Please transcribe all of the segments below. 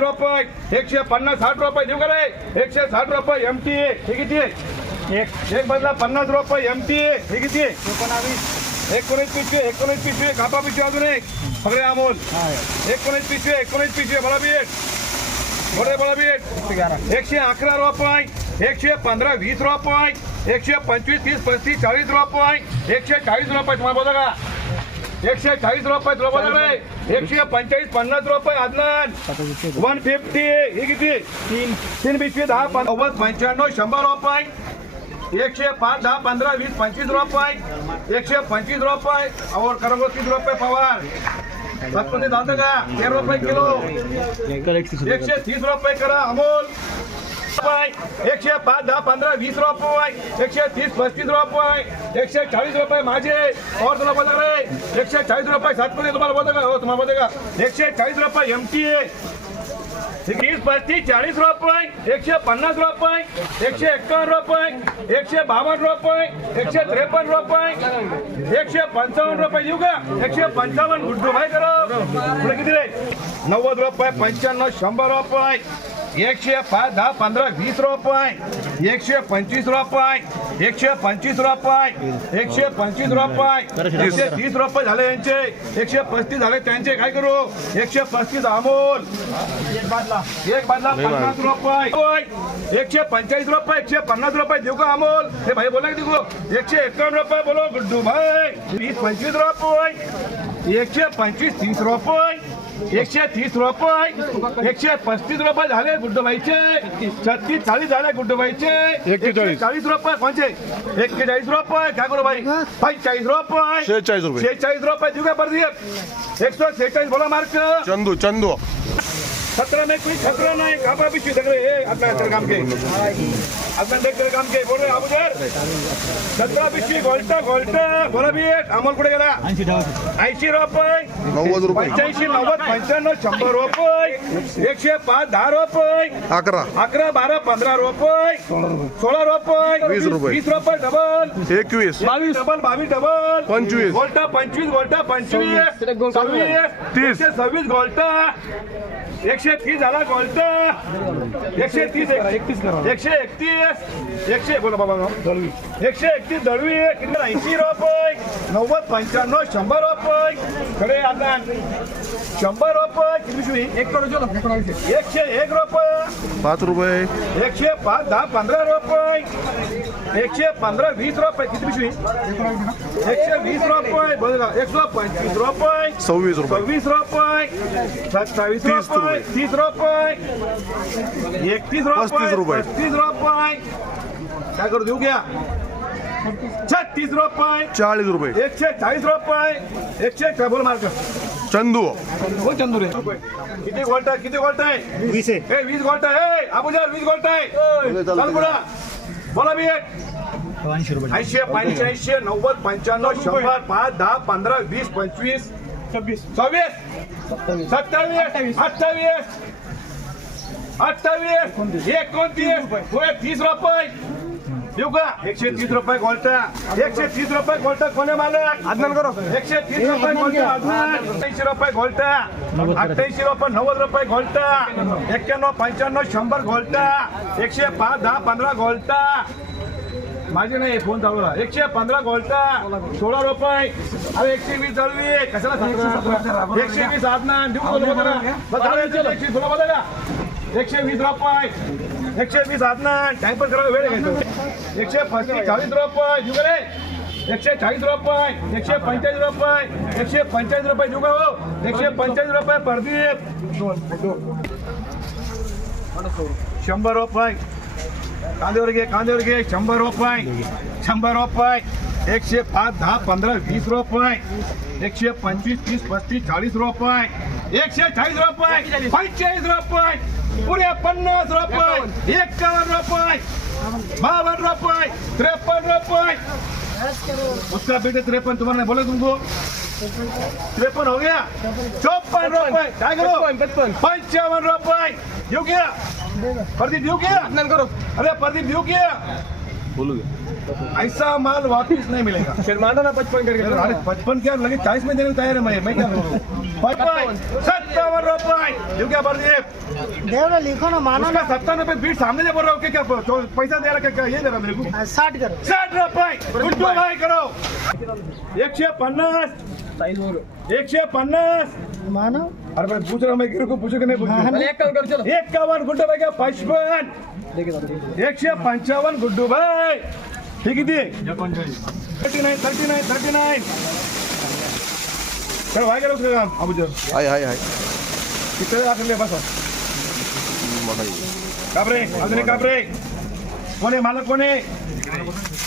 रुपये. एकशे पन्नास साठ रुपये देऊ का एकशे साठ रुपये एम टी हे किती आहे? एक. एक बदला पन्नास रुपये एम टी हे किती आहे? एकोणावीस. एकोणीस पिशवी एकोणीस पिशवी. कापा पिशवी अजून एक. सगळे अमोल. एकोणीस पिशवी एकोणीस पिशवी. बळा बीट मोठे बळा बीट एकशे अकरा रुपये. एकशे पंधरा वीस रुपये. एकशे पंचवीस तीस पस्तीस चाळीस रुपये. एकशे चाळीस रुपये. तुम्हाला बोला का? एकशे चाळीस रुपये तुला एकशे पंचेचाळीस पन्नास रुपये आदलन. वन फिफ्टी ही किती? तीन. तीन पिशवी दहा पं- पंच्याण्णव शंभर रुपये. एकशे पाच दहा पंधरा वीस पंचवीस रुपये. एकशे पंचवीस रुपये. और करंगो तीस रुपये पवार? सत्पती जातं का तेरा रुपये किलो. एकशे तीस रुपये करा अमोल. एकशे पाच दहा पंधरा वीस रुपये एकशे तीस पस्तीस रुपये एकशे चाळीस रुपये माझे. और तुला बोलता एकशे चाळीस रुपये सातपती तुम्हाला बोलता का? हो तुम्हाला बोलता का? एकशे चाळीस रुपये एम टी तीस पस्तीस चाळीस रुपये एकशे पन्नास रुपये एकशे एक्कावन्न रुपये एकशे बावन्न रुपये एकशे त्रेपन्न रुपये एकशे पंचावन्न रुपये येऊ का एकशे पंचावन्न गुड्डू भाई करो किती रे नव्वद रुपये पंच्याण्णव शंभर रुपये एकशे पाच दहा पंधरा वीस रुपये एकशे पंचवीस रुपये एकशे पंचवीस रुपये एकशे पंचवीस रुपये एकशे तीस रुपये झाले यांचे एकशे पस्तीस झाले त्यांचे काय करू एकशे पस्तीस अमोल एक बादला पन्नास रुपये. एकशे पंचाळीस रुपये एकशे पन्नास रुपये देऊ का अमोल? हे भाई बोला की देऊ? एकशे एकावन्न रुपये बोलो गुड्डू भाई. वीस पंचवीस रुपये. एकशे पंचवीस तीस रुपये. एकशे तीस रुपये. एकशे पस्तीस रुपये झाले गुड्डूबाईचे छत्तीस चाळीस झाले गुड्डूबाईचे एकशे चाळीस रुपये कोणचे? एक्केचाळीस रुपये. काय करू बाई पंचेचाळीस रुपये. शेहेचाळीस रुपये. शेहेचाळीस रुपये देऊ का परत एकशे शेहेचाळीस बोला मार्क. चंदू चंदू. सतरा में कोई खतरा नहीं. कापा पिछू देख रहे हैं अपना तेरे काम के अपना देख तेरे काम के बोल रहे आप उधर सतरा पिछू गोल्टा गोल्टा बोला भी एक. अमोल कुठे गेला? ऐंशी रुपये. नव्वद रुपये. पंच्याऐंशी नव्वद पंच्याण्णव शंभर रुपये. एकशे पाच दहा रुपये. अकरा. अकरा बारा पंधरा रुपये. सोळा रुपये. वीस रुपये. वीस रुपये डबल एकवीस. बावीस डबल बावीस डबल पंचवीस. गोल्टा पंचवीस गोल्टा पंचवीस. सव्वीस. तीस. सव्वीस गोल्टा एकशे तीस झाला गोल्टा एकशे तीस एकतीस एकशे एकतीस. एकशे बोला बाबा दळवी. एकशे एकतीस दळवी किती? ऐंशी रुपये. नव्वद पंच्याण्णव शंभर रुपये. खरे आता शंभर रुपये. किती पिशवी? एक करोड एकशे एक रुपये. पाच रुपये. एकशे पाच दहा पंधरा रुपये. एकशे पंधरा वीस रुपये. किती पिशवी? एकशे वीस रुपये. बघा एकशे पंचवीस रुपये. सव्वीस रुपये. सव्वीस रुपये. सत्तावीस तीस रुपये. रुपये. तीस रुपये. एकतीस रुपये पस्तीस रुपये. पस्तीस रुपये. काय करू देऊ घ्या. छत्तीस रुपये. चाळीस रुपये. एकशे चाळीस रुपये. एकशे ट्रॅव्हल मार्क. चंदू. हो चंदू रे. किती गोल्ट आहे किती गोल्ट आहे? वीस आहे. वीस गोल्ट आहे. अबुजर वीस गोल्ट आहे. चाल पुढं. बोला मी ऐंशी पंच्याऐंशी नव्वद पंच्याण्णव शंभर पाच दहा पंधरा वीस पंचवीस छब्बीस सव्वीस. सत्तावीस. अठ्ठावीस. अठ्ठावीस. एकोणतीस. तीस रुपये. देऊ का? एकशे तीस रुपये गोल्टा. एकशे तीस रुपये गोल्टा कोणे मालक आदनान करो. एकशे तीस रुपये गोल्टा अठ्ठ्याऐंशी रुपये गोल्टा. अठ्ठ्याऐंशी रुपये. नव्वद रुपये गोल्टा. एक्क्याण्णव पंच्याण्णव शंभर गोल्टा. एकशे पाच दहा पंधरा गोल्टा. माझे नाही फोन चालू आहे. एकशे पंधरा गोल्टा सोळा रुपये. अरे एकशे वीस जळवी कशाला सतरा? एकशे वीस देऊ. बस झालं एकशे वीस, बोला बघा का? एकशे वीस रुपये. एकशे वीस आदनान टाइम पण करायला वेळ घ्यायचो. एकशे पस्तीस चाळीस रुपये. देऊ का रे? एकशे चाळीस रुपये. एकशे पंचाळीस रुपये. एकशे पंचाळीस रुपये देऊ का हो? एकशे पंचाळीस रुपये प्रदीप. शंभर रुपये. कांद्यावर घे कांद्यावर घे शंभर रुपये शंभर रुपये. एकशे पाच दहा पंधरा वीस रुपये. एकशे पंचवीस तीस पस्तीस चाळीस रुपये. एकशे चाळीस रुपये पंचेचाळीस रुपये. पुढे पन्नास रुपये. एकावन्न रुपये. बावन रुपए तिरपन रुपए उसका बेटे तिरपन तुम्हारा नहीं बोले तुमको? तिरपन हो गया? चौपन रुपए करो? पंचावन रुपए क्यों किया प्रदीप क्यों? किया करो। अरे प्रदीप क्यों? किया ऐसा माल वापिस नहीं मिलेगा। ना पचपन करके अरे पचपन क्या? लगे चालीस में देने तैयार है मैं मैं क्या पचपन सत्तावन रुपए। क्या प्रदीप? लिखो ना मानो ना। सत्तावन रुपए बीट सामने से बोल रहा हूँ कि क्या तो पैसा दे रहा क्या? ये दे रहा मेरे को। साठ करो। साठ रुपये गुड्डू भाई। करो। एकशे पन्नास। एकशे पन्नास। मानो। अरे मैं पूछ रहा हूँ मैं को पूछू कि नहीं पूछू? एक काम करो चलो। एकावन्न गुड्डू भाई का पचपन। एकशे पंचावन्न गुड्डू भाई। ठीक किती thirty nine thirty nine thirty nine तर भाई करा उसका काम अबू जर हाय हाय हाय। किती आखले बसा। काबरे अजून एक काबरे कोण आहे मालक कोण आहे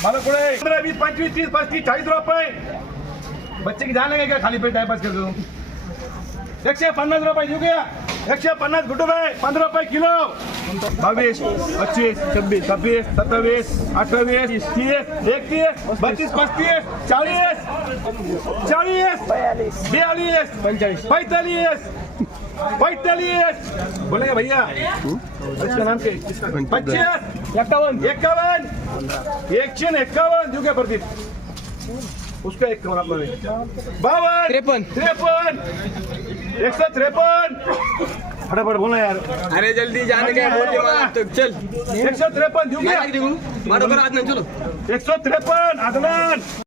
मालक कोण आहे पंधरा वीस पंचवीस तीस पस्तीस चाळीस रुपये बच्चे की जाने क्या? खाली पेट टाइमपास कर दो। एकशे पन्नास रुपये देऊ गया एकशे पन्नास भाई पंधरा रुपये किलो. बावीस पच्चीस छब्बीस छब्बीस सत्तावीस अठ्ठावीस तीस एकतीस बत्तीस पस्तीस चाळीस चाळीस बयालीस पंचाळीस पैतालीस. पैतालीस भैया. इसका नाम क्या है? पच्चीस एक्कावन्न इक्यावन एकशे एक्कावन्न देऊ क्या प्रदीप. उसका एक्कावन आपला बावन त्रेपन्न. त्रेपन्न एक सौ त्रेपन्न. फटाफट बोला यार. अरे जल्दी जाने का माल तो चल. एक सौ चलो. एक सौ त्रेपन्न अदनान